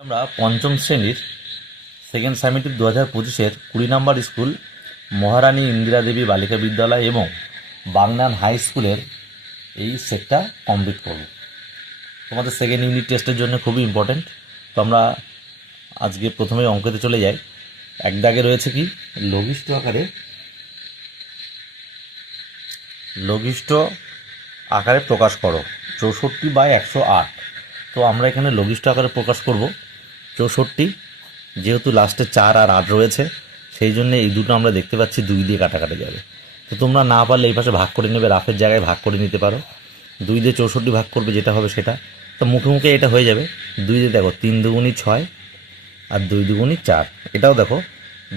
আমরা পঞ্চম শ্রেণীর সেকেন্ড সেমিস্টার 2025-এর 20 নম্বর স্কুল মহারানী ইন্দিরা দেবী বালিকা বিদ্যালয় এবং বাগনান হাই স্কুলের এই সেটটা কমপ্লিট করব। তোমাদের সেকেন্ড ইউনিট টেস্টের জন্য খুবই ইম্পর্ট্যান্ট। তো আমরা আজকে প্রথমেই অঙ্কতে চলে যাই। এক দাগে রয়েছে কি লঘিষ্ঠ আকারে প্রকাশ করো 64/108। তো আমরা এখানে লঘিষ্ঠ আকারে প্রকাশ করব 64, যেহেতু লাস্টে 4 আর 8 রয়েছে সেই জন্য এই দুটো আমরা দেখতে পাচ্ছি 2 দিয়ে কাটাকাটি যাবে। তো তোমরা না পারলে এই পাশে ভাগ করে নেবে, রাফের জায়গায় ভাগ করে নিতে পারো। 2 দিয়ে 64 ভাগ করবে, যেটা হবে সেটা। তো মুখে মুখে এটা হয়ে যাবে। 2 দিয়ে দেখো 3 দুগুণী 6 আর 2 দুগুণী 4, এটাও দেখো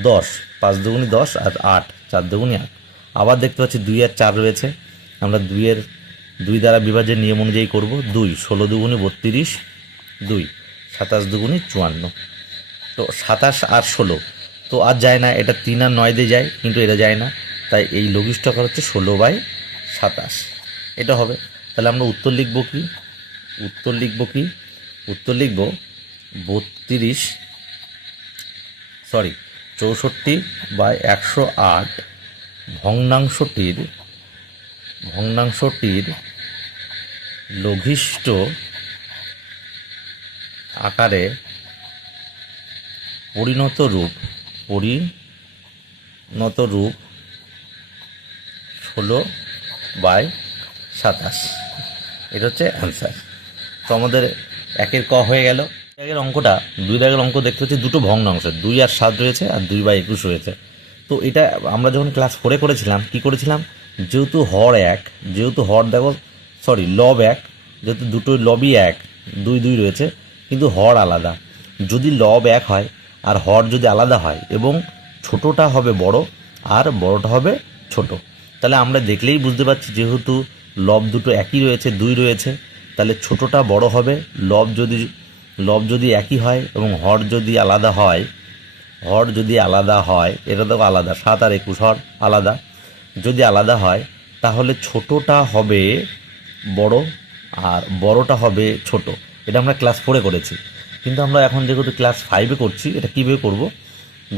10, 5 দুগুণী 10 আর 8, 4 দুগুণী 8। আবার দেখতে পাচ্ছি 2 আর 4 রয়েছে, আমরা 2 দ্বারা বিভাজ্যের নিয়ম অনুযায়ী করব। 2 16 দুগুণী 32, 2 27 দুগুণী 54। তো 27 আর 16 তো আর যায় না, এটা 3 আর 9 দিয়ে যায়, কিন্তু এটা যায় না, তাই এই লঘিষ্ঠ আকার হচ্ছে 16/27, এটা হবে। তাহলে আমরা উত্তর লিখব 64/108 ভগ্নাংশটির লঘিষ্ঠ আকারে পরিণত রূপ 16/27, এটা হচ্ছে অ্যান্সার। তো আমাদের একের ক হয়ে গেল। আগের অঙ্কটা 2 দাগের অঙ্ক দেখতে হচ্ছে দুটো ভগ্নাংশ, 2 আর 7 রয়েছে আর 2/21 রয়েছে। তো এটা আমরা যখন ক্লাস 4-এ করেছিলাম, কি করেছিলাম, যেহেতু লব এক, যেহেতু দুটোই লবই এক, 2 রয়েছে, কিন্তু হর আলাদা। যদি লব এক হয় আর হর যদি আলাদা হয় এবং ছোটোটা হবে বড় আর বড়টা হবে ছোট, তাহলে আমরা দেখলেই বুঝতে পারছি যেহেতু লব দুটো একই রয়েছে, 2 রয়েছে, তাহলে ছোটোটা বড় হবে। লব যদি একই হয় এবং হর যদি আলাদা হয়, এটা তো আলাদা, 7 আর 21 হর আলাদা, যদি আলাদা হয় তাহলে ছোটোটা হবে বড় আর বড়টা হবে ছোট। এটা আমরা ক্লাস 4-এ করেছি, কিন্তু আমরা এখন যেহেতু ক্লাস 5-এ করছি, এটা কীভাবে করব,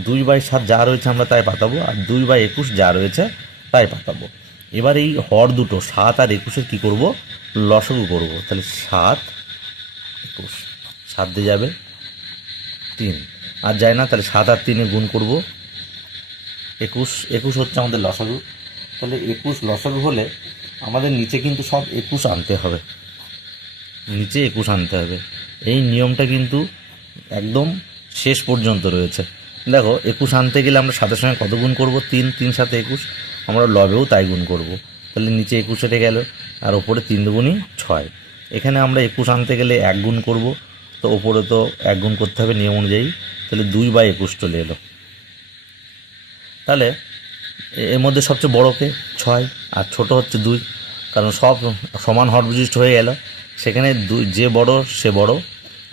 2/7 যা রয়েছে আমরা তাই পাতাবো আর 2/21 যা রয়েছে তাই পাতাবো। এবার এই হর দুটো 7 আর 21-এর কী করব, লসাগু করব। তাহলে 7 21, 7 দিয়ে যাবে 3 আর যায় না, তাহলে 7 আর 3-এ গুণ করব 21 হচ্ছে আমাদের লসাগু। তাহলে 21 লসাগু হলে আমাদের নিচে কিন্তু সব 21 আনতে হবে, এই নিয়মটা কিন্তু একদম শেষ পর্যন্ত রয়েছে। দেখো 21 আনতে গেলে আমরা 7-এর সঙ্গে কত গুণ করব, 3, 3 7 21, আমরা লবেও তাই গুণ করব। তাহলে নিচে 21 এটে গেল আর ওপরে 3 দুগুণী 6। এখানে আমরা 21 আনতে গেলে 1 গুণ করব, তো ওপরে তো 1 গুণ করতে হবে নিয়ম অনুযায়ী, তাহলে 2/21 চলে এলো। তাহলে এর মধ্যে সবচেয়ে বড়কে 6 আর ছোট হচ্ছে 2, কারণ সব সমান হর বিশিষ্ট হয়ে গেল। সেখানে যে বড় সে বড়,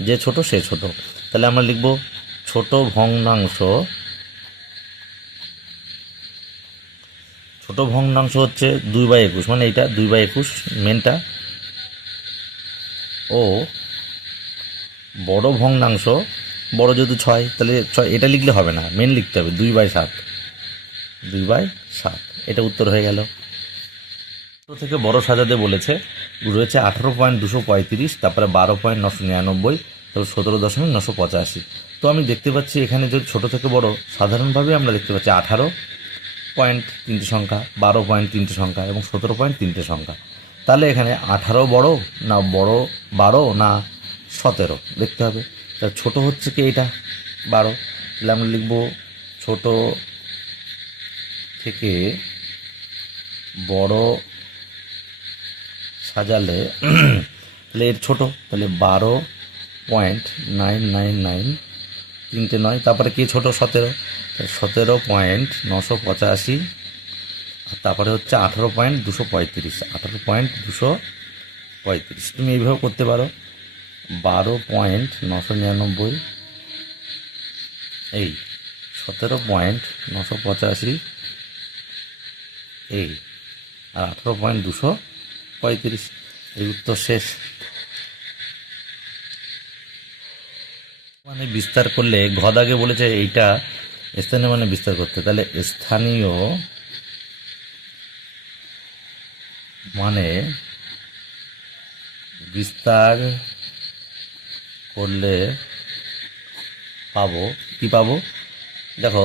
যে ছোট সে ছোট। তাহলে আমরা লিখব ছোট ভগ্নাংশ হচ্ছে 2/21, মানে এইটা 2/21 মেনটা, ও বড় ভগ্নাংশ, বড় যেহেতু 6, তাহলে 6 এটা লিখলে হবে না, মেন লিখতে হবে 2/7, এটা উত্তর হয়ে গেল। ছোটো থেকে বড় সাজাতে বলেছে, রয়েছে 18.235, তারপরে 12.999, তারপর 17.985। তো আমি দেখতে পাচ্ছি এখানে যে ছোট থেকে বড় সাধারণভাবে আমরা দেখতে পাচ্ছি 18.3টে সংখ্যা, 12.3টে সংখ্যা এবং 17.3টে সংখ্যা। তাহলে এখানে 18 বড় না 12 না 17 দেখতে হবে। তাহলে ছোট হচ্ছে কি এটা 12, তাহলে আমরা লিখব ছোট থেকে বড় সাজালে তাহলে এর ছোট, তাহলে 12.999, 3টে 9, তারপরে কি ছোট 17, 17.985, আর তারপরে হচ্ছে 18.235, তুমি এইভাবে করতে পারো। 12.999, এই 17.985, এই আর 18.235, এই উত্তর শেষ। মানে বিস্তার করলে ঘ দাগে বলেছে এইটা স্থানীয় মানে বিস্তার করতে, তাহলে স্থানীয় মানে বিস্তার করলে পাবো কি পাবো, দেখো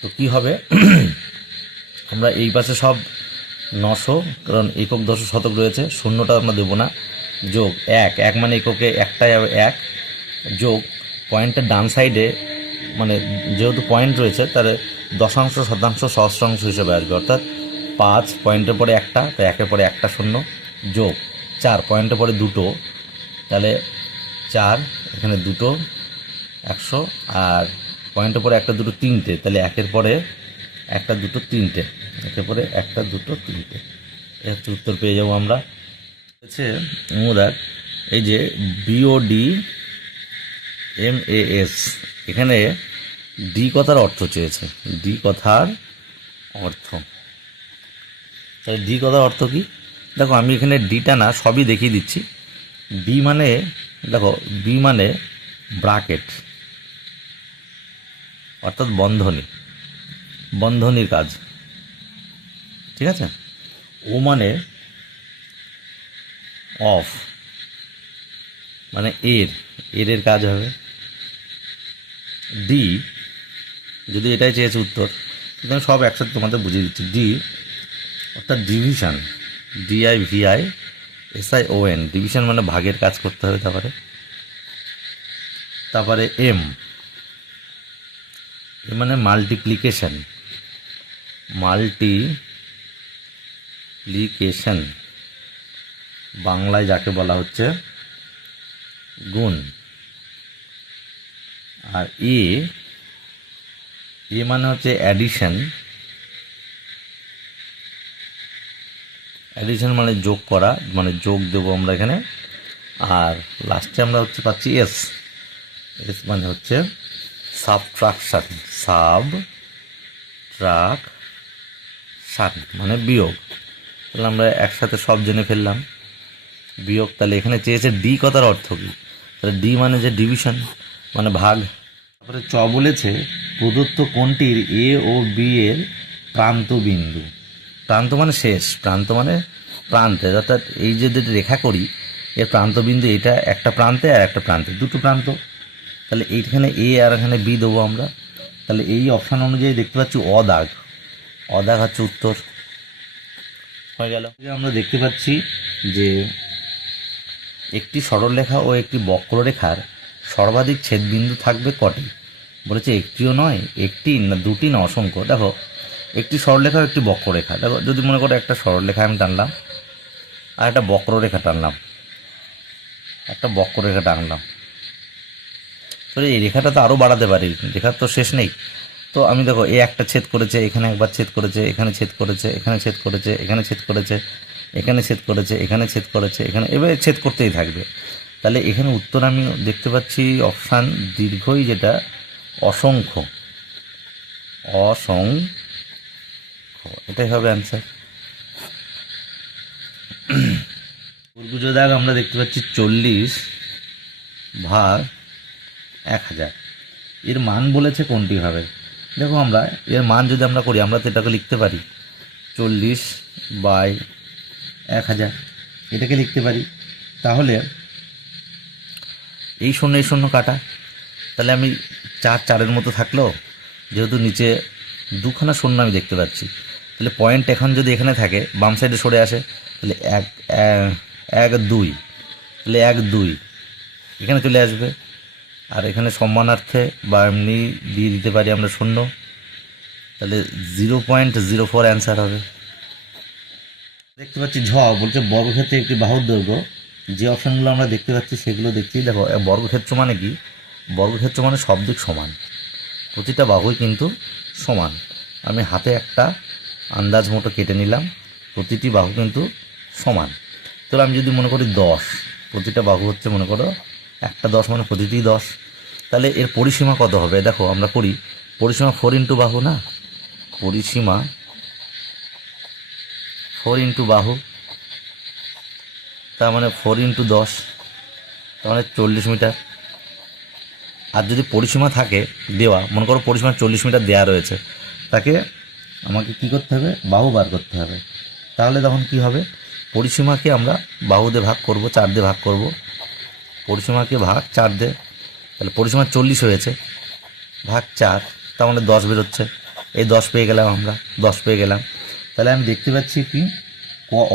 তো কি হবে আমরা এই পাশে সব 900, কারণ একক দশক শতক রয়েছে, শূন্যটা আমরা দেবো না, যোগ এক মানে এককে একটাই এক, যোগ পয়েন্টের ডান সাইডে মানে যেহেতু পয়েন্ট রয়েছে তার দশাংশ শতাংশ সহস্রাংশ হিসেবে আসবে, অর্থাৎ 5 পয়েন্টের পরে একটা, তাই একের পরে একটা শূন্য, যোগ 4 পয়েন্টের পরে দুটো, তাহলে 4 এখানে দুটো 100, আর পয়েন্টের পরে একটা দুটো তিনটে, তাহলে একের পরে একটা দুটো তিনটে, একের পরে একটা দুটো তিনটে, এ হচ্ছে উত্তর পেয়ে যাবো আমরা। হচ্ছে দেখ এই যে বিওডি MAS, এখানে ডি কথার অর্থ চেয়েছে, ডি কথার অর্থ, তাহলে ডি কথার অর্থ কি, দেখো আমি এখানে ডিটা না সবই দেখিয়ে দিচ্ছি। বি মানে দেখো বি মানে ব্রাকেট, অর্থাৎ বন্ধনী, বন্ধনীর কাজ, ঠিক আছে। ও মানে অফ, মানে এর কাজ হবে। ডি যদি এটাই চেয়েছে উত্তর, কিন্তু আমি সব একসাথে তোমাদের বুঝিয়ে দিচ্ছি। ডি অর্থাৎ ডিভিশন, DIVISION, ডিভিশন মানে ভাগের কাজ করতে হবে। তারপরে এম মানে মাল্টিপ্লিকেশন, বাংলায় যাকে বলা হচ্ছে গুণ। আর এ মানে হচ্ছে অ্যাডিশন মানে যোগ করা, মানে যোগ দেবো আমরা এখানে। আর লাস্টে আমরা হচ্ছে পাচ্ছি এস মানে হচ্ছে সাবট্রাকশন, মানে বিয়োগ। তাহলে আমরা একসাথে সব জেনে ফেললাম, বিয়োগ। তাহলে এখানে চেয়েছে ডি কথার অর্থ কী, তাহলে ডি মানে যে ডিভিশন মানে ভাগ। তারপরে চ বলেছে প্রদত্ত কোণটির এ ও বি এর প্রান্ত বিন্দু, প্রান্ত মানে শেষ, প্রান্ত মানে প্রান্তে, অর্থাৎ এই যে রেখা করি এর প্রান্ত বিন্দু এটা একটা প্রান্তে আর একটা প্রান্তে, দুটো প্রান্ত। তাহলে এইখানে এ আর এখানে বি দেবো আমরা। তাহলে এই অপশান অনুযায়ী দেখতে পাচ্ছি অদাগ হচ্ছে উত্তর হয়ে গেল। আমরা দেখতে পাচ্ছি যে একটি সরলরেখা ও একটি বক্ররেখার সর্বাধিক ছেদবিন্দু থাকবে কটি, বলেছে একটিও নয়, একটি না দুটি না অসংখ্য। দেখো একটি সরলরেখা ও একটি বক্ররেখা, দেখো যদি মনে করো একটা সরলরেখা আমি টানলাম আর একটা বক্ররেখা টানলাম, তাহলে এই রেখাটা তো আরও বাড়াতে পারি, রেখার তো শেষ নেই। তো আমি দেখো এ একটা ছেদ করেছে, এখানে একবার ছেদ করেছে, এখানে ছেদ করেছে, এখানে ছেদ করেছে, এখানে ছেদ করেছে, এখানে ছেদ করেছে, এখানে ছেদ করেছে, এখানে এবারে ছেদ করতেই থাকবে। তাহলে এখানে উত্তর আমি দেখতে পাচ্ছি অপশান দীর্ঘই, যেটা অসংখ্য, এটাই হবে অ্যান্সার। ত্রিভুজ দাগ আমরা দেখতে পাচ্ছি 40/1000, এর মান বলেছে কোনটি হবে। দেখো আমরা এর মান যদি আমরা করি, আমরা তো এটাকে লিখতে পারি 40/1000, এটাকে লিখতে পারি। তাহলে এই শূন্য কাটা, তাহলে আমি 4 মতো থাকলো, যেহেতু নিচে দুখানা শূন্য আমি দেখতে পাচ্ছি, তাহলে পয়েন্ট এখন যদি এখানে থাকে বাম সাইডে সরে আসে, তাহলে 1 2, তাহলে 1 2 এখানে চলে আসবে। আর এখানে সম্মানার্থে বা এমনি দিয়ে দিতে পারি আমরা শূন্য, তাহলে 0.04 অ্যান্সার হবে। দেখতে পাচ্ছি ঝ বলছে বর্গক্ষেত্রে একটি বাহুর দৈর্ঘ্য, যে অপশানগুলো আমরা দেখতে পাচ্ছি সেগুলো দেখছি। দেখো বর্গক্ষেত্র মানে কি, বর্গক্ষেত্র মানে সব দিক সমান, প্রতিটা বাহুই কিন্তু সমান। আমি হাতে একটা আন্দাজ মতো কেটে নিলাম, প্রতিটি বাহু কিন্তু সমান। তাহলে আমি যদি মনে করি 10, প্রতিটা বাহু হচ্ছে মনে করো একটা 10, মানে প্রতিটি 10, তাহলে এর পরিসীমা কত হবে। দেখো আমরা করি পরিসীমা 4 ইন্টু বাহু, না পরিসীমা 4 ইন্টু বাহু, তার মানে 4 ইন্টু 10, তার মানে 40 মিটার। আর যদি পরিসীমা থাকে দেওয়া, মনে করো পরিসীমা 40 মিটার দেওয়া রয়েছে, তাকে আমাকে কী করতে হবে, বাহু বার করতে হবে। তাহলে তখন কি হবে, পরিসীমাকে আমরা বাহু দিয়ে ভাগ করব, 4 দিয়ে ভাগ করব, পরিসীমাকে ভাগ 4 দিয়ে, তাহলে পরিসীমা 40 হয়েছে, ভাগ 4, তার মানে 10 বেরোচ্ছে। এই 10 পেয়ে গেলাম, আমরা 10 পেয়ে গেলাম। তাহলে আমি দেখতে পাচ্ছি কি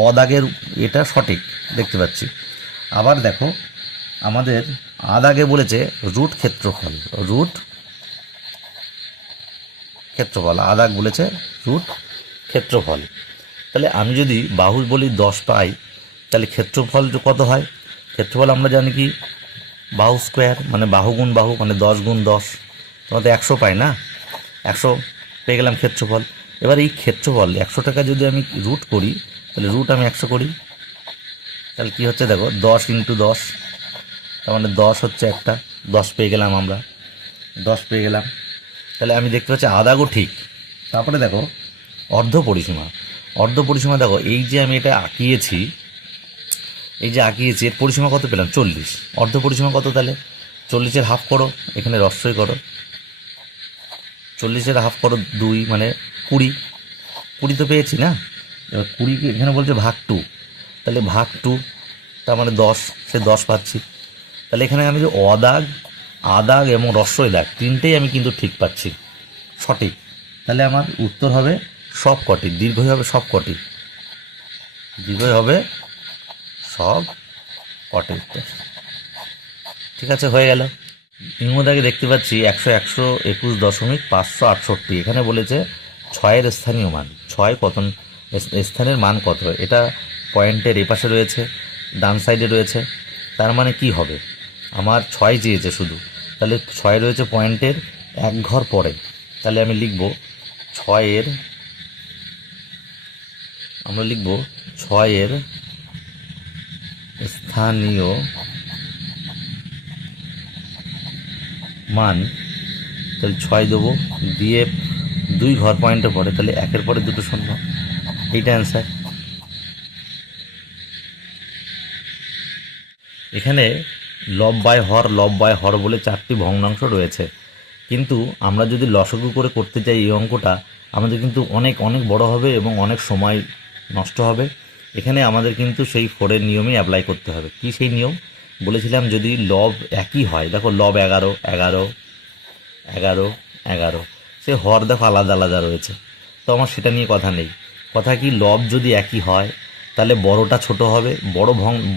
অদাগের এটা সঠিক দেখতে পাচ্ছি। আবার দেখো আমাদের আদাগে বলেছে রুট ক্ষেত্রফল, রুট ক্ষেত্রফল, আদাগ বলেছে রুট ক্ষেত্রফল। তাহলে আমি যদি বাহু বলি 10 পাই, তাহলে ক্ষেত্রফল কত হয়? ক্ষেত্রফল আমরা জানি কি বাহু স্কোয়ার, মানে বাহু গুণ বাহু, মানে 10 গুণ 10, তোমার তো 100 পাই না, 100 পেয়ে গেলাম ক্ষেত্রফল। এবার এই ক্ষেত্রফল 100 টাকা যদি আমি রুট করি, তাহলে রুট আমি 100 করি, তাহলে কি হচ্ছে দেখো 10 ইন্টু 10, তার মানে 10 হচ্ছে একটা, 10 পেয়ে গেলাম আমরা, 10 পেয়ে গেলাম। তাহলে আমি দেখতে পাচ্ছি আদাগও ঠিক। তারপরে দেখো অর্ধ পরিসীমা, অর্ধ পরিসীমা দেখো এই যে আমি এটা আঁকিয়েছি, এই যে আঁকিয়েছি এর পরিসীমা কত পেলাম 40, অর্ধ পরিসীমা কত, তাহলে 40-এর হাফ করো, এখানে রস্যই করো, 40-এর হাফ করো 2, মানে 20, 20 তো পেয়েছি না। এবার 20 এখানে বলছে ভাগ 2, তাহলে ভাগ 2, তার মানে 10, সে 10 পাচ্ছি। তাহলে এখানে আমি যে অদাগ, আদাগ এবং রস্যই দাগ তিনটেই আমি কিন্তু ঠিক পাচ্ছি, সঠিক। তাহলে আমার উত্তর হবে সব কটি, দীর্ঘই হবে সব কটি, দীর্ঘই হবে সব কটি উত্তর। ঠিক আছে, হয়ে গেল। ইংদাগে দেখতে পাচ্ছি 121 এখানে বলেছে 6-এর স্থানীয় মান, 6 কত স্থানের মান কত, এটা পয়েন্টের এপাশে রয়েছে, ডান সাইডে রয়েছে, তার মানে কি হবে, আমার 6 চেয়েছে শুধু, তাহলে 6 রয়েছে পয়েন্টের 1 ঘর পরে, তাহলে আমি লিখব 6-এর, আমরা লিখব 6-এর স্থানীয় মান, তাহলে 6 দেবো, দিয়ে 2 ঘর পয়েন্টে পড়ে, তাহলে 1-এর পরে 2টো শূন্য, এইটা অ্যান্সার। এখানে লব বাই হর, লব বাই হর বলে 4টি ভগ্নাংশ রয়েছে, কিন্তু আমরা যদি লসাগু করে করতে চাই এই অঙ্কটা, আমাদের কিন্তু অনেক অনেক বড় হবে এবং অনেক সময় নষ্ট হবে। এখানে আমাদের কিন্তু সেই 4-এর নিয়মই অ্যাপ্লাই করতে হবে। কি সেই নিয়ম বলেছিলাম, যদি লব একই হয়, দেখো লব 11 11 11 11, সে হর দেখো আলাদা আলাদা রয়েছে, তো আমার সেটা নিয়ে কথা নেই। কথা কি, লব যদি একই হয় তাহলে বড়টা ছোট হবে,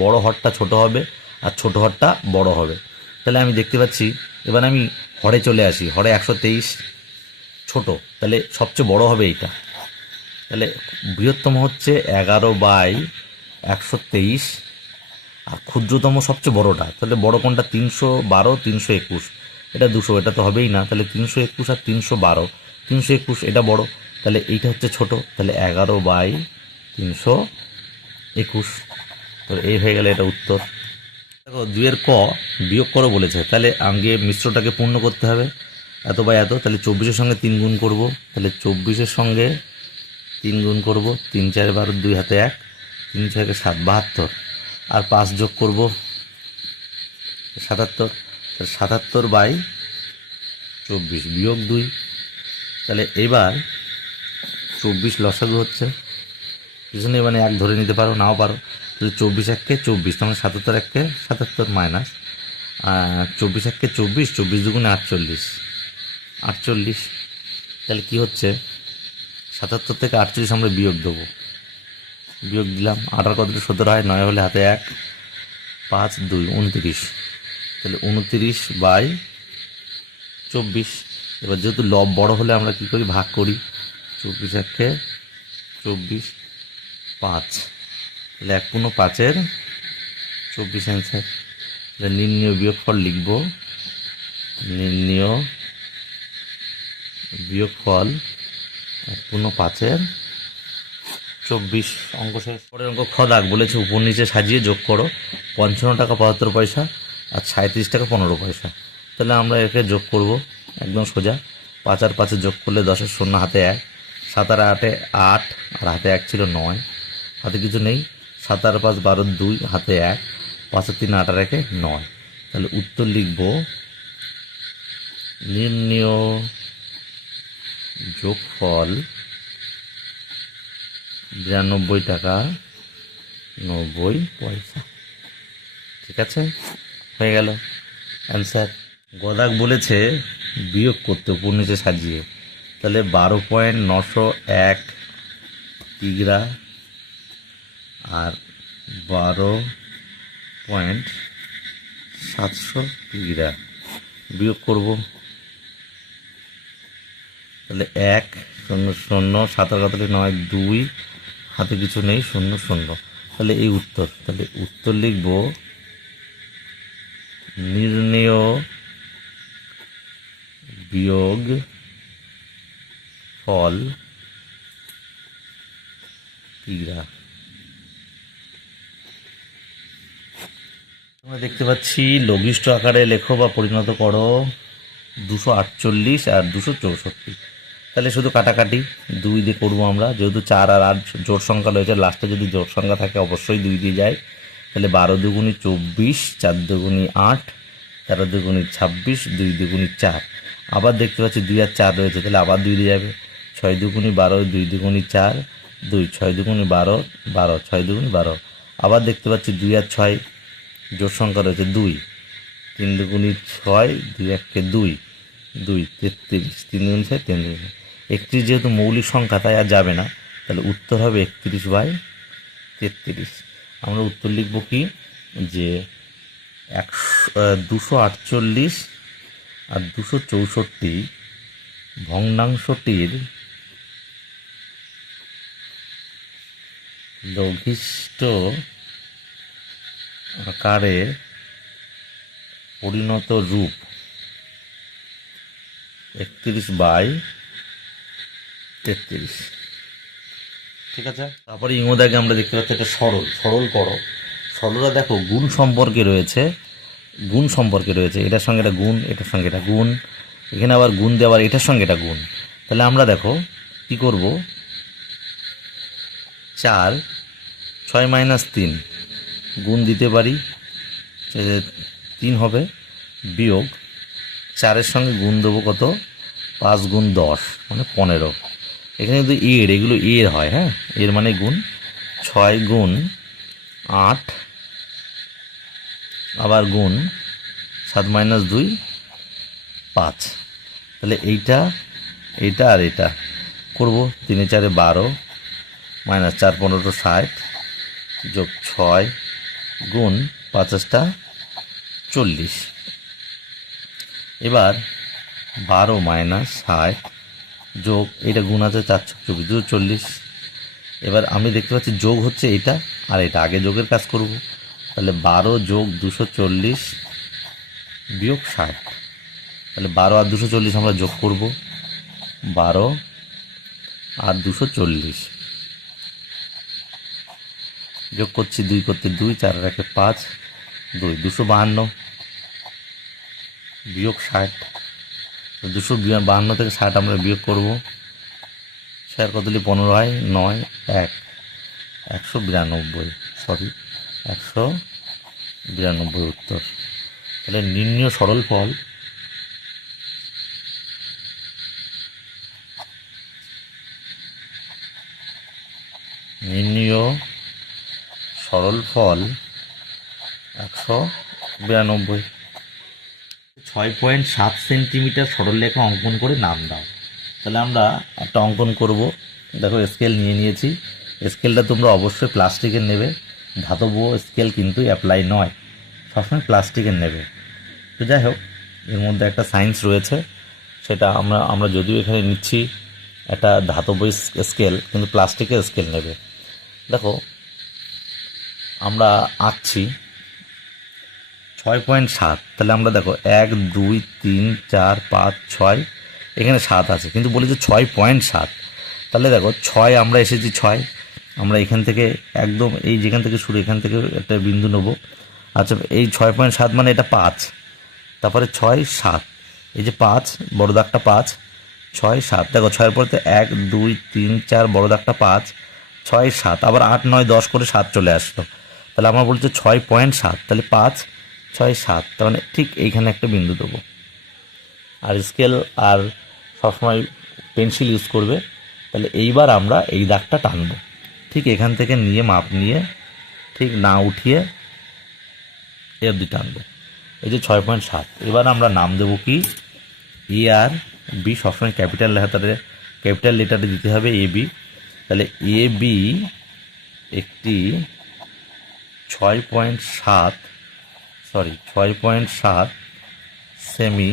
বড় হরটা ছোট হবে, আর ছোট হরটা বড় হবে। তাহলে আমি দেখতে পাচ্ছি, এবার আমি হরে চলে আসি, হরে 123 ছোট, তাহলে সবচেয়ে বড় হবে এইটা, তাহলে বৃহত্তম হচ্ছে 11/123, আর ক্ষুদ্রতম সবচেয়ে বড়টা, তাহলে বড় কোনটা 312 321, এটা 200, এটা তো হবেই না, তাহলে 321 আর 312, 321 এটা বড়, তাহলে এইটা হচ্ছে ছোট, তাহলে 11/321, তো এই হয়ে গেলে এটা উত্তর। দেখো 2-এর ক বিয়োগ করো বলেছে, তাহলে আগে মিশ্রটাকে পূর্ণ করতে হবে, এত বাই এত, তাহলে 24-এর সঙ্গে 3 গুণ করবো, তাহলে 24-এর সঙ্গে 3 গুণ করবো, 3 4 12, 2 হাতে 1, 3 6 7 72, আর 5 যোগ করবো 77, তাহলে 77/24 বিয়োগ 2, তাহলে এবার 24 লসাগু হচ্ছে, পিছনে মানে 1 ধরে নিতে পারো, নাও পারো, তাহলে 24 1-কে 24, তাহলে 77 1-কে 77 মাইনাস 24 1-কে 24, 24 দুগুণে 48, 48, তাহলে কি হচ্ছে 77 থেকে 48 আমরা বিয়োগ দেবো, বিয়োগ দিলাম, 8 আর কতটা 17 হয়, 9 হলে হাতে 1, 5 2 29, তাহলে 29/24। এবার যেহেতু লব বড় হলে আমরা কি করি, ভাগ করি, 24 1-কে 24, 5, তাহলে 1 × 5-এর 24 অ্যান্সার। তাহলে নির্ণয় বিয়োগফল লিখব, নির্ণয় বিয়োগফল 1 × 5-এর 24, অঙ্ক শেষ। পরের অঙ্ক খ দাগ বলেছে উপর নিচে সাজিয়ে যোগ করো 55 টাকা 75 পয়সা আর 37 টাকা 15 পয়সা। তাহলে আমরা একে যোগ করব একদম সোজা, 5 আর 5 যোগ করলে 10-এর 0 হাতে 1, 7 আর 8-এ 8, আর হাতে 1 ছিল 9, হাতে কিছু নেই, 7 আর 5 12 2 হাতে 1, 5 আর 3 8 আর 1-এ 9, তাহলে উত্তর লিখব নির্ণেয় যোগফল 92 টাকা 90 পয়সা। ঠিক আছে, হয়ে গেল অ্যান্সার। গদাক বলেছে বিয়োগ করতে উপর নিচে সাজিয়ে, তাহলে 12.901 কিগ্রা আর 12.700 কিগ্রা বিয়োগ করব। তাহলে 1 0 0 7 কাতলে 9 2 হাতে কিছু নেই 0 0, তাহলে এই উত্তর। তাহলে উত্তর লিখব নির্ণেয় বিয়োগ ফল কিগ্রা। আমরা দেখতে পাচ্ছি লঘিষ্ঠ আকারে লেখো বা পরিণত করো 248 আর 264। তাহলে শুধু কাটাকাটি 2 দিয়ে করবো আমরা, যেহেতু 4 আর 8 জোড় সংখ্যা রয়েছে, লাস্টে যদি জোড় সংখ্যা থাকে অবশ্যই 2 দিয়ে যায়। তাহলে 12 দুগুণি 24, 4 দুগুণি 8, 13 দুগুণি 26, 2 দুগুণি 4। আবার দেখতে পাচ্ছি 2 আর 4 রয়েছে, তাহলে আবার 2 দিয়ে যাবে। 6 দুগুণি 12, 2 দুগুণি 4, 2 6 দুগুণি 12, 12 6 দুগুণি 12। আবার দেখতে পাচ্ছি 2 আর 6 জোড় সংখ্যা রয়েছে 2, 3 দুগুণি 6, 2 1 2, 2 33, 3 দুগুণি 6, 3 দুগুণি 31। যেহেতু মৌলিক সংখ্যা তাই আর যাবে না, তাহলে উত্তর হবে 31/33। আমরা উত্তর লিখব কি, যে 248 আর 264 ভগ্নাংশটির লঘিষ্ঠ আকারে পরিণত রূপ 31/33। ঠিক আছে, তারপরে ইংদাকে আমরা দেখতে পাচ্ছি একটা সরল। সরল করো, সরলরা দেখো গুণ সম্পর্কে রয়েছে, গুণ সম্পর্কে রয়েছে, এটার সঙ্গে এটা গুণ, এটার সঙ্গে এটা গুণ, এখানে আবার গুণ দিয়ে আবার এটার সঙ্গে এটা গুণ। তাহলে আমরা দেখো কি করব, 4 6 - 3 গুণ দিতে পারি, 3 হবে, বিয়োগ 4-এর সঙ্গে গুণ দেবো কত, 5 গুণ 10 মানে 15। এখানে কিন্তু এগুলো এর হয়, হ্যাঁ, এর মানে গুণ। 6 গুণ 8 আবার গুণ 7 - 2 5। তাহলে এইটা আর এটা করব, 3 4 12 -4 15 60 যোগ 6 গুণ 50 40। এবার 12 - 60 যোগ এটা গুণ আছে 4 24 240। এবার আমি দেখতে পাচ্ছি যোগ হচ্ছে এটা আর এটা, আগে যোগের কাজ করব। তাহলে 12 যোগ 240 বিয়োগ 60। তাহলে 12 আর 240 আমরা যোগ করব, 12 আর 240 যোগ করছি, 2 করতে 2, 4 আর 1 5, 2 252 বিয়োগ 60। 252 থেকে 60 আমরা বিয়োগ করব, 6 কতলি 15 হয়, 9 1 192, সরি 192 উত্তর। তাহলে নির্ণেয় সরল ফল নির্ণেয় সরল ফল 192। 6.7 সেন্টিমিটার সরলরেখা অঙ্কন করে নাম দাও। তাহলে আমরা একটা অঙ্কন করব। দেখো স্কেল নিয়ে নিয়েছি, স্কেলটা তোমরা অবশ্যই প্লাস্টিকের নেবে, ধাতব স্কেল কিন্তু অ্যাপ্লাই নয়, সবসময় প্লাস্টিকের নেবে। তো যাই হোক, এর মধ্যে একটা সায়েন্স রয়েছে, সেটা আমরা যদিও এখানে নিচ্ছি একটা ধাতব স্কেল, কিন্তু প্লাস্টিকের স্কেল নেবে। দেখো আমরা আঁকছি 6.7, তাহলে আমরা দেখো 1 2 3 4 5 6, এখানে 7 আছে, কিন্তু বলেছে 6.7। তাহলে দেখো 6 আমরা এসেছি 6, আমরা এখান থেকে একদম এই যেখান থেকে শুরু, এখান থেকে একটা বিন্দু নেব। আচ্ছা, এই 6.7 মানে এটা 5, তারপরে 6 7, এই যে 5 বড় দাগটা 5 6 7, দেখো 6-এর পরে 1 2 3 4 বড় দাগটা 5 6 7, আবার 8 9 10 করে 7 চলে আসলো। তাহলে আমরা বলছি 6.7, তাহলে 5 6 7, তার মানে ঠিক এইখানে একটা বিন্দু দেবো। আর স্কেল আর সবসময় পেন্সিল ইউজ করবে। তাহলে এইবার আমরা এই দাগটা টানবো, ঠিক এখান থেকে নিয়ে মাপ নিয়ে ঠিক না উঠিয়ে এর দিকে টানবো। এই যে 6.7। এবার আমরা নাম দেবো কি, এ আর বি, সবসময় ক্যাপিটাল লেটারে দিতে হবে এ বি। তাহলে এ বি একটি 6.7 সেমি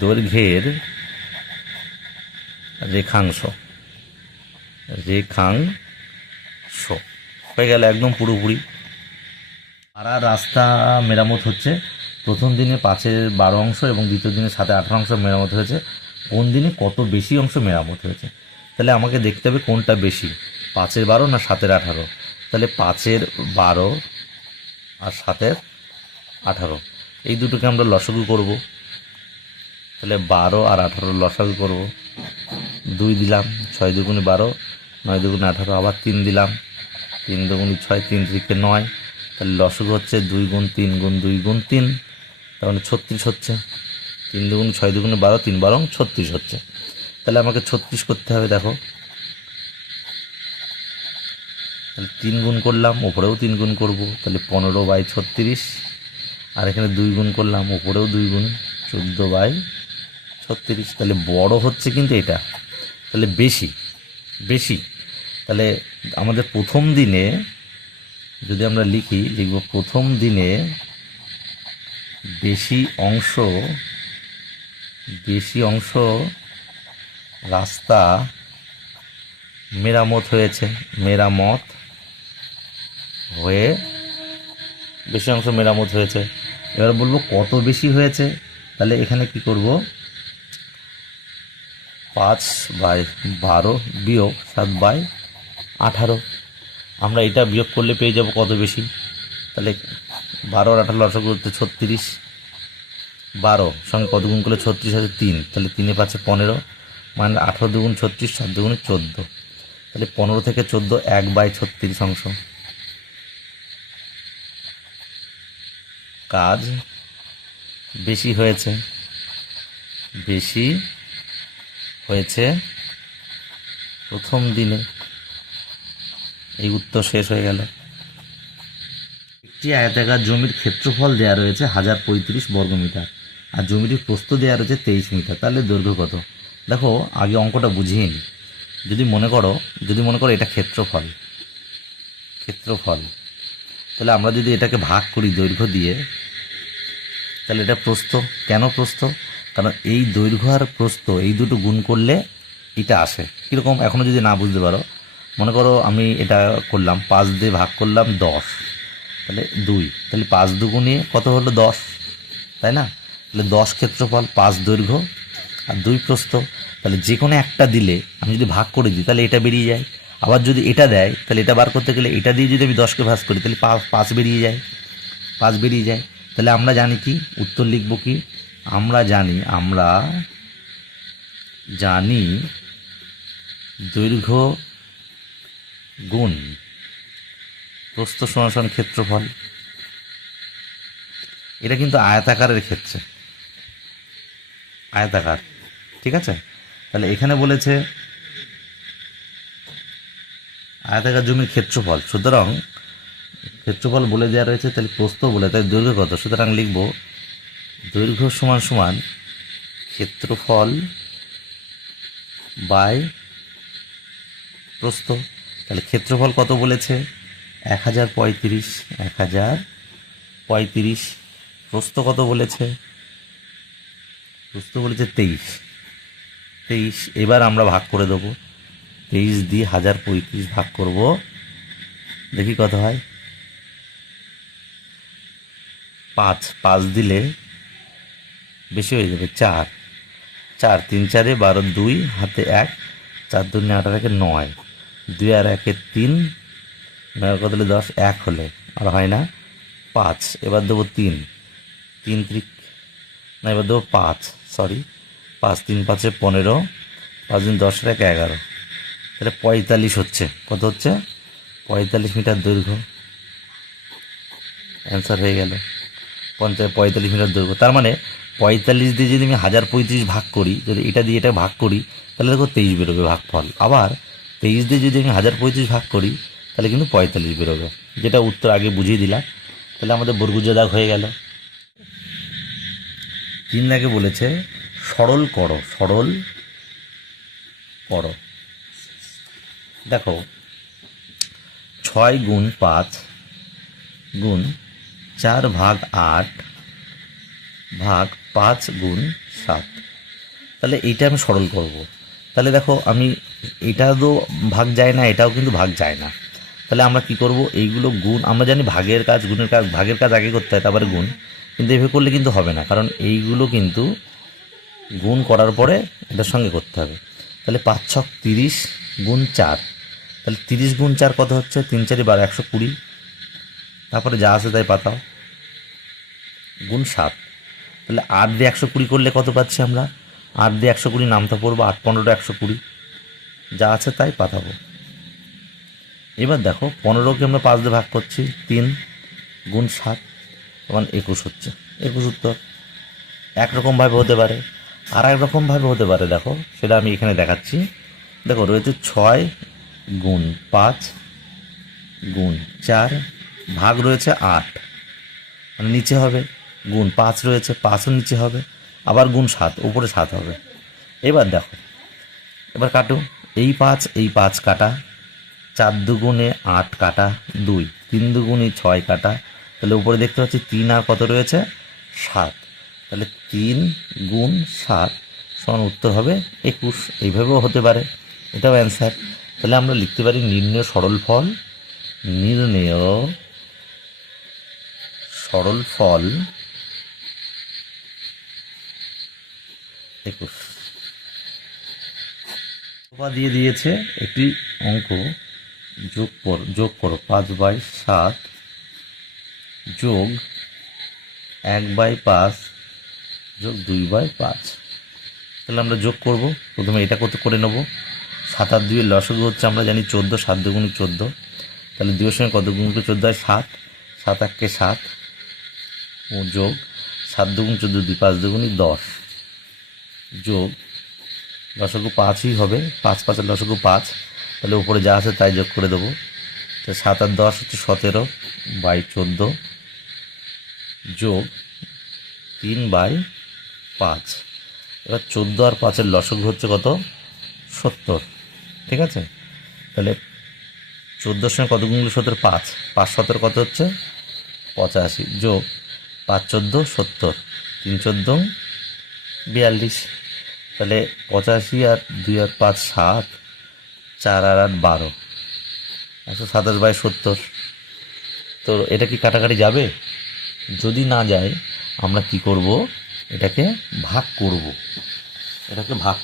দৈর্ঘ্যের রেখাংশ হয়ে গেল একদম পুরোপুরি। আর রাস্তা মেরামত হচ্ছে। প্রথম দিনে 5/12 অংশ এবং দ্বিতীয় দিনে 7/18 অংশ মেরামত হয়েছে। কোন দিনে কত বেশি অংশ মেরামত হয়েছে, তাহলে আমাকে দেখতে হবে কোনটা বেশি, 5/12 না 7/18। তাহলে 5/12 আর 7/18 এই দুটোকে আমরা লসাগু করব। তাহলে 12 আর 18 লসাগু করব। 2 দিলাম, 6 দুগুণে 12, 9 দুগুণে 18, আবার 3 দিলাম, 3 দুগুণে 6, 3 3 9। তাহলে লসাগু হচ্ছে 2 গুণ 3 গুণ 2 গুণ 3, তার মানে 36 হচ্ছে। 3 দুগুণে 6 দুগুণে 12, 3 12 36 হচ্ছে। তাহলে আমাকে 36 করতে হবে। দেখো, তাহলে 3 গুণ করলাম, উপরেও 3 গুণ করব, তাহলে 15/36। আর এখানে 2 গুণ করলাম, উপরেও 2 গুণ, 14/36। তাহলে বড় হচ্ছে কিন্তু এটা, তাহলে বেশি। তাহলে আমাদের প্রথম দিনে যদি আমরা লিখব প্রথম দিনে বেশি অংশ রাস্তা মেরামত হয়ে বেশি অংশ মেরামত হয়েছে। এবার বলবো কত বেশি হয়েছে, তাহলে এখানে কি করব, 5/12 বিয়োগ 7/18। আমরা এটা বিয়োগ করলে পেয়ে যাব কত বেশি। তাহলে 12 আর 18 লসাগু করতে 36, 12 সঙ্গে কত গুণ করলে 36 আছে 3, তাহলে 3 5 15, মানে 18 দুগুণ 36, 7 দুগুণে 14। তাহলে 15 থেকে 14 1/36 অংশ। কাজ বেশি হয়েছে প্রথম দিনে। এই উত্তর শেষ হয়ে গেল। একটি আয়তাকার জমির ক্ষেত্রফল দেওয়া রয়েছে 1035 বর্গমিটার, আর জমিটির প্রস্থ দেওয়া রয়েছে 23 মিটার, তাহলে দৈর্ঘ্য কত? দেখো, আগে অঙ্কটা বুঝিয়ে নিই। যদি মনে করো এটা ক্ষেত্রফল, তাহলে আমরা যদি এটাকে ভাগ করি দৈর্ঘ্য দিয়ে, তাহলে এটা প্রস্থ। কেন প্রস্থ? কারণ এই দৈর্ঘ্য আর প্রস্থ এই দুটো গুণ করলে এটা আসে। কীরকম, এখনও যদি না বুঝতে পারো, মনে করো আমি এটা করলাম 5 দিয়ে ভাগ করলাম 10, তাহলে 2, তাহলে 5 দুগুণে কত হলো 10, তাই না? তাহলে 10 ক্ষেত্রফল, 5 দৈর্ঘ্য আর 2 প্রস্থ। তাহলে যে কোনো একটা দিলে আমি যদি ভাগ করে দিই তাহলে এটা বেরিয়ে যায়। আবার যদি এটা দেয় তাহলে এটা বার করতে গেলে এটা দিয়ে যদি আমি 10কে ভাগ করি তাহলে 5 বেরিয়ে যায়। তাহলে আমরা জানি কি উত্তর লিখব কি, আমরা জানি দৈর্ঘ্য গুণ প্রস্থ সমান ক্ষেত্রফল। এটা কিন্তু আয়তাকারের ক্ষেত্রে, আয়তাকার, ঠিক আছে? তাহলে এখানে বলেছে আয়তাকার জমির ক্ষেত্রফল, সুতরাং ক্ষেত্রফল বলে দেওয়া রয়েছে, তাহলে প্রস্থ বলে, তাই দৈর্ঘ্য কত? সুতরাং লিখব দৈর্ঘ্য সমান ক্ষেত্রফল বাই প্রস্থ। তাহলে ক্ষেত্রফল কত বলেছে? 1035। প্রস্থ কত বলেছে? 23। এবার আমরা ভাগ করে দেবো, 23 দিয়ে 1035 ভাগ করব, দেখি কত হয়। 5 দিলে বেশি হয়ে যাবে, 4 3 4 12, 2 হাতে 1, 4 2 8 1 9, 2 আর 1 3, 9 কত হলে 10, 1 হলে আর হয় না, 5। এবার দেবো 3 না, এবার দেবো 5, 5 3 5 15, 5 দিন 10 1 11, তাহলে 45 হচ্ছে। কত হচ্ছে? 45 মিটার দৈর্ঘ্য। অ্যান্সার হয়ে গেল। 45 মিটার দৈর্ঘ্য। তার মানে 45 দিয়ে যদি আমি 1035 ভাগ করি, যদি এটা দিয়ে এটা ভাগ করি, তাহলে দেখো 23 বেরোবে ভাগফল। আবার 23 দিয়ে যদি আমি 1035 ভাগ করি, তাহলে কিন্তু 45 বেরোবে, যেটা উত্তর আগে বুঝিয়ে দিলাম। তাহলে আমাদের বর্গুজ দাগ হয়ে গেল। 3 দাগে বলেছে সরল করো, সরল করো। দেখো 6 গুণ 5 গুণ 4 ভাগ 8 ভাগ 5 গুণ 7। তাহলে এইটা আমি সরল করব। তাহলে দেখো আমি এটা তো ভাগ যায় না, এটাও কিন্তু ভাগ যায় না। তাহলে আমরা কি করব, এইগুলো গুণ, আমরা জানি ভাগের কাজ গুণের কাজ, ভাগের কাজ আগে করতে হয় তারপরে গুণ, কিন্তু এভাবে করলে কিন্তু হবে না, কারণ এইগুলো কিন্তু গুণ করার পরে এটার সঙ্গে করতে হবে। তাহলে 5 ছক 30 গুণ 4, তাহলে 30 গুণ 4 কত হচ্ছে, 3 4 12 120। তারপরে যা আছে তাই পাতাও, গুণ 7। তাহলে 8 দিয়ে 120 করলে কত পাচ্ছি আমরা, 8 দিয়ে 120 নামতা পড়বো, 8 15 120, যা আছে তাই পাতাবো। এবার দেখো 15কে আমরা 5 দিয়ে ভাগ করছি, 3 গুণ 7 তখন 21 হচ্ছে, 21 উত্তর। একরকমভাবে হতে পারে, আর একরকমভাবে হতে পারে, দেখো সেটা আমি এখানে দেখাচ্ছি। দেখো রয়েছে 6 গুণ 5 গুণ 4 ভাগ রয়েছে 8, মানে নিচে হবে, গুণ 5 রয়েছে, 5ও নিচে হবে, আবার গুণ 7 উপরে 7 হবে। এবার দেখো, এবার কাটো, এই 5 কাটা, 4 দুগুণে 8 কাটা 2, 3 দুগুণে 6 কাটা, তাহলে উপরে দেখতে পাচ্ছি 3 আর কত রয়েছে 7, তাহলে 3 গুণ 7 সমান উত্তর হবে 21। এইভাবেও হতে পারে, এটাও অ্যান্সার। তাহলে আমরা লিখতে পারি নির্ণেয় সরল ফল, নির্ণেয় সরল ফল 21। দিয়ে দিয়েছে একটি অঙ্ক, যোগ করো 5/7 যোগ 1/5 যোগ 2/5। তাহলে আমরা যোগ করব, প্রথমে এটা কত করে নেব, 7 আর 2 এর লসাগু হচ্ছে আমরা জানি 14, 7 দুগুণে 14, তাহলে 2 এর সঙ্গে কত গুণ করে 14 হয় 7, 7 1 7 ও যোগ 7 দুগুণ 14, 2 5 দুগুণে 10 যোগ লসাগু 5ই হবে, 5 5 এর লসাগু 5, তাহলে উপরে যা আছে তাই যোগ করে দেবো। তো 7 আর 10 হচ্ছে 17/14 যোগ 3/5। এবার 14 আর 5-এর লসাগু হচ্ছে কত, 70, ঠিক আছে। তাহলে 14-র সঙ্গে কত গুণ 17, 5 5 17 কত হচ্ছে 85 যোগ 5 14 70, 3 14 42। তাহলে 85 আর 2 আর 5 7, 4 আর 8 12, 127/70। তো এটা কি কাটাকাটি যাবে? যদি না যায় আমরা কি করব, এটাকে ভাগ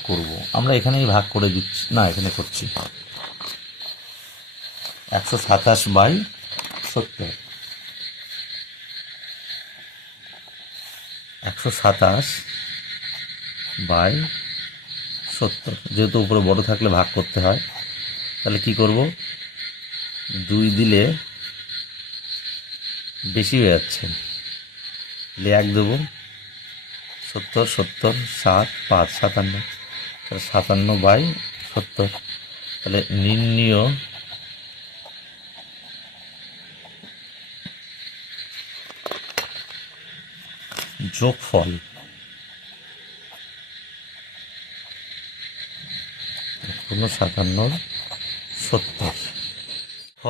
করব, আমরা এখানেই ভাগ করে দিচ্ছি, না এখানে করছি 127/70, 127/70, যেহেতু উপরে বড় থাকলে ভাগ করতে হয়। তাহলে কি করব, 2 দিলে বেশি হয়ে যাচ্ছে, 1 দেবো, 70 70 7 5 57, তাহলে 57/70। তাহলে নির্ণীয় যোগফল 57/70। খ,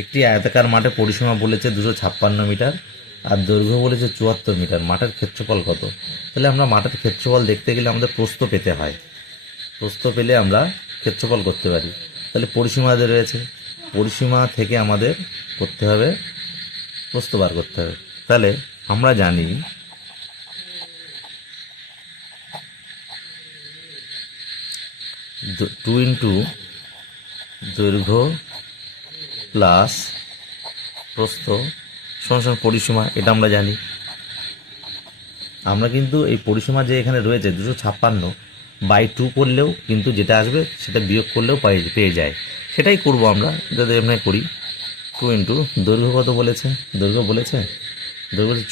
একটি আয়তাকার মাঠে পরিসীমা বলেছে 256 মিটার আর দৈর্ঘ্য বলেছে 74 মিটার, মাঠের ক্ষেত্রফল কত? তাহলে আমরা মাঠের ক্ষেত্রফল দেখতে গেলে আমাদের প্রস্থ পেতে হয়, প্রস্থ পেলে আমরা ক্ষেত্রফল করতে পারি। তাহলে পরিসীমা রয়েছে, পরিসীমা থেকে আমাদের করতে হবে প্রস্থ বার করতে হবে। তাহলে আমরা জানি 2 ইন্টু দৈর্ঘ্য প্লাস প্রস্থ সমান পরিসীমা, এটা আমরা জানি। আমরা কিন্তু এই পরিসীমা যে এখানে রয়েছে 256/2 করলেও কিন্তু যেটা আসবে সেটা বিয়োগ করলেও পেয়ে যায়, সেটাই করব আমরা, যাদের এমনি করি। টু ইন্টু দৈর্ঘ্য কত বলেছে, দৈর্ঘ্য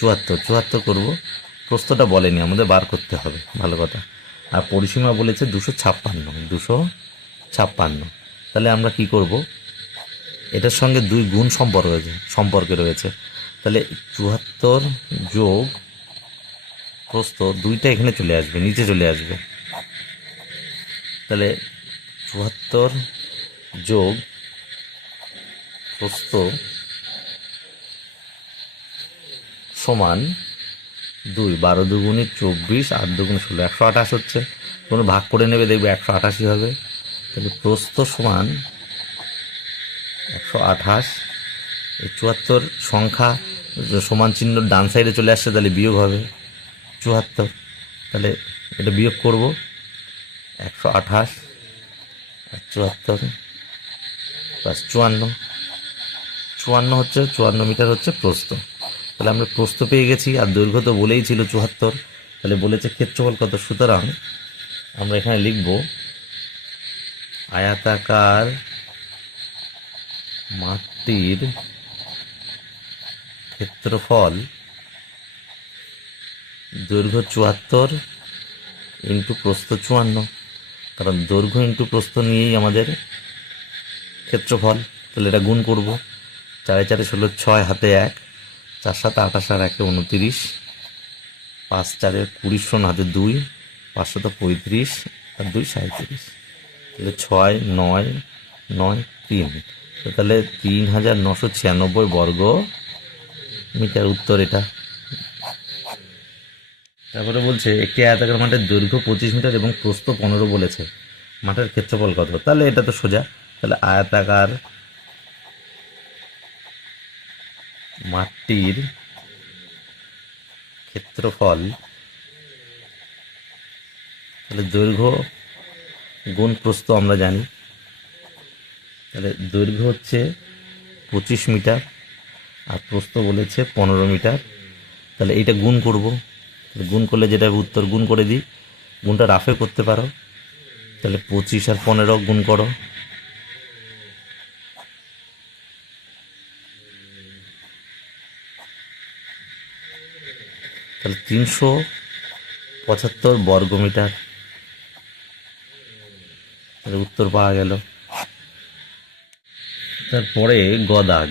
74 করব। প্রস্থটা বলেনি, আমাদের বার করতে হবে, ভালো কথা। আর পরিসীমা বলেছে 256। তাহলে আমরা কি করব, এটার সঙ্গে 2 গুণ সম্পর্কে রয়েছে। তাহলে 74 যোগ প্রস্থ, 2টা এখানে চলে আসবে, নিচে চলে আসবে। তাহলে 74 যোগ প্রস্থ সমান 2, 12 দুগুণে 24, 8 দুগুণে 16, 128 হচ্ছে। কোনো ভাগ করে নেবে, দেখবে 188 হবে। তাহলে প্রস্থ সমান 128। 74 সংখ্যা সমান চিহ্ন ডান সাইডে চলে আসছে, তাহলে বিয়োগ হবে 74। তাহলে এটা বিয়োগ করব, 128 আর 74 প্লাস 54 হচ্ছে 54 মিটার হচ্ছে প্রস্থ। তাহলে আমরা প্রস্থ পেয়ে গেছি, আর দৈর্ঘ্য তো বলেই ছিল 74। তাহলে বলেছে ক্ষেত্রফল কত, সুতরাং আমরা এখানে লিখব আয়তাকার মাঠটির ক্ষেত্রফল দৈর্ঘ্য 74 ইন্টু প্রস্থ 54, কারণ দৈর্ঘ্য ইন্টু প্রস্থ নিয়েই আমাদের ক্ষেত্রফল। তাহলে এটা গুণ করব, 4 4 16, 6 হাতে 1, 4 7 28 আর 1 29, 5 4 20 শূন্য হাতে 2, 5 7 35 আর 2 37। তাহলে 6 9 9 3, তাহলে 3996 বর্গ মিটার উত্তর এটা। তারপরে বলছে একটি আয়তাকার মাঠের দৈর্ঘ্য 25 মিটার এবং প্রস্থ 15 বলেছে, মাঠের ক্ষেত্রফল কত। তাহলে এটা তো সোজা, তাহলে আয়তাকার মাঠটির ক্ষেত্রফল, তাহলে দৈর্ঘ্য গুণ প্রস্থ আমরা জানি। তাহলে দৈর্ঘ্য হচ্ছে 25 মিটার আর প্রস্থ বলেছে 15 মিটার। তাহলে এইটা গুণ করব, গুণ করলে যেটা উত্তর, গুণ করে দিই, গুণটা রাফে করতে পারো। তাহলে 25 আর 15 গুণ করো, তাহলে 375 বর্গ মিটার। তাহলে উত্তর পাওয়া গেল। তারপরে গদাগ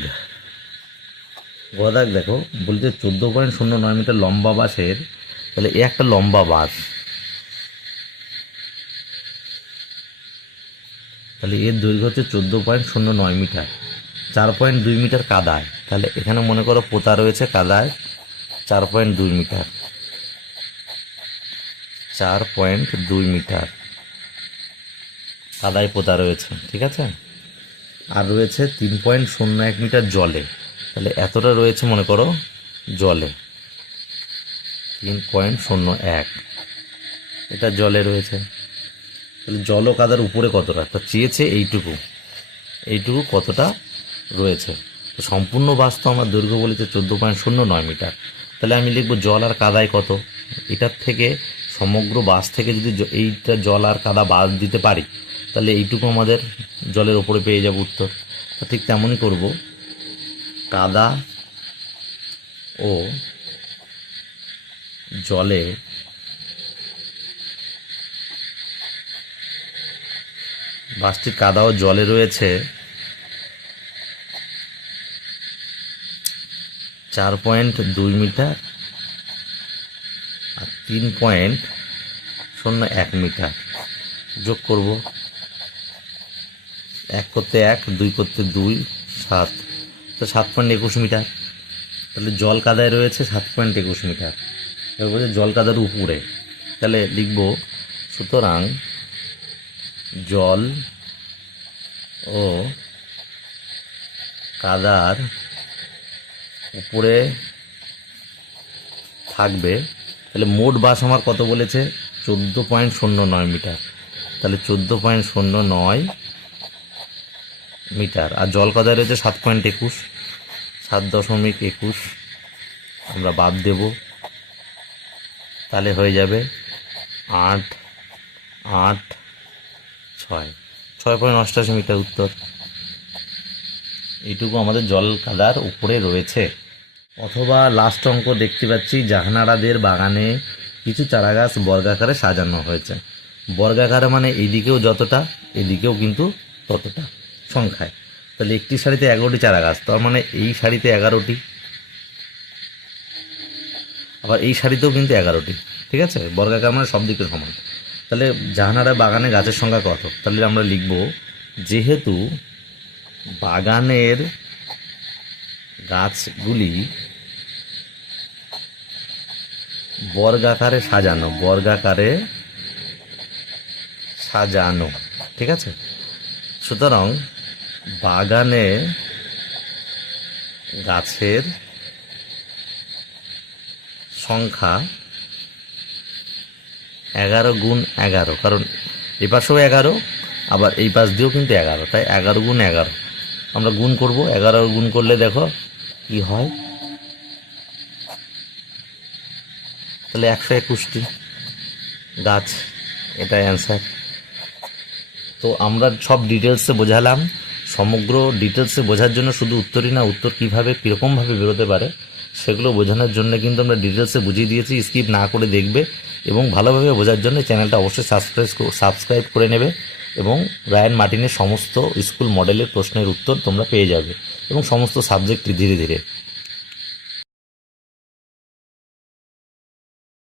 দেখো, বলছে 14.09 মিটার লম্বা বাসের, তাহলে এ একটা লম্বা বাস, তাহলে এর দৈর্ঘ্য হচ্ছে 14.09 মিটার, 4.2 মিটার কাদায়। তাহলে এখানে মনে করো পোতা রয়েছে কাদায় 4.2 মিটার, 4.2 মিটার কাদায় পোতা রয়েছে, ঠিক আছে। আর রয়েছে 3.01 মিটার জলে, তাহলে এতটা রয়েছে মনে করো জলে, 3.01 এটা জলে রয়েছে। তাহলে জল ও কাদার উপরে কতটা, তো চেয়েছে এইটুকু কতটা রয়েছে। তো সম্পূর্ণ বাস তো আমার দৈর্ঘ্য বলেছে 14.09 মিটার। তাহলে আমি লিখবো জল আর কাদায় কত, এটার থেকে সমগ্র বাস থেকে যদি এইটা জল আর কাদা বাদ দিতে পারি, তাহলে এইটুকু আমাদের জলের ওপরে পেয়ে যাব উত্তর। তো ঠিক তেমনই করব, কাদা ও জলে বাসটির কাদা ও জলে রয়েছে 4.2 মিটার আর 3.01 মিটার। যোগ করব, 1 করতে 1, 2 করতে 2, 7, তো 7.21 মিটার। তাহলে জল কাদায় রয়েছে 7.21 মিটার। এবার বলছে জল কাদার উপরে, তাহলে লিখব সুতরাং জল ও কাদার উপরে থাকবে। তাহলে মোট বাস আমার কত বলেছে, 14.09 মিটার। তাহলে 14.09 মিটার, আর জল কাদায় রয়েছে 7.21, 7.21 আমরা বাদ দেব, তাহলে হয়ে যাবে 8 8 6 6.88 মিটার উত্তর। এইটুকু আমাদের জল কাদার উপরে রয়েছে। অথবা লাস্ট অঙ্ক দেখতে পাচ্ছি, জাহানারাদের বাগানে কিছু চারাগাছ বর্গাকারে সাজানো হয়েছে। বর্গাকারে মানে এইদিকেও যতটা, এদিকেও কিন্তু ততটা সংখ্যায়। তাহলে একটি সারিতে 11টি চারাগাছ, তার মানে এই সারিতে 11টি, আবার এই সারিতেও কিন্তু 11টি। ঠিক আছে, বর্গাকার মানে সব দিকে সমান। তাহলে জাহানারা বাগানে গাছের সংখ্যা কত? তাহলে আমরা লিখব, যেহেতু বাগানের গাছগুলি বর্গাকারে সাজানো, বর্গাকারে সাজানো, ঠিক আছে, সুতরাং বাগানে গাছের সংখ্যা 11 গুণ 11, কারণ এই পাশেও 11, আবার এই পাশ দিয়েও কিন্তু 11, তাই 11 গুণ 11 আমরা গুণ করব। 11 গুণ করলে দেখো কি হয়, তাহলে 121টি গাছ, এটা অ্যান্সার। তো আমরা সব ডিটেলসে বোঝালাম। সমগ্র ডিটেলসে বোঝার জন্য শুধু উত্তরই না, উত্তর কীভাবে কীরকমভাবে বেরোতে পারে সেগুলো বোঝানোর জন্য কিন্তু আমরা ডিটেলসে বুঝিয়ে দিয়েছি। স্কিপ না করে দেখবে এবং ভালোভাবে বোঝার জন্য চ্যানেলটা অবশ্যই সাবস্ক্রাইব করে নেবে, এবং রায়ান মার্টিনের সমস্ত স্কুল মডেলের প্রশ্নের উত্তর তোমরা পেয়ে যাবে, এবং সমস্ত সাবজেক্ট ধীরে ধীরে।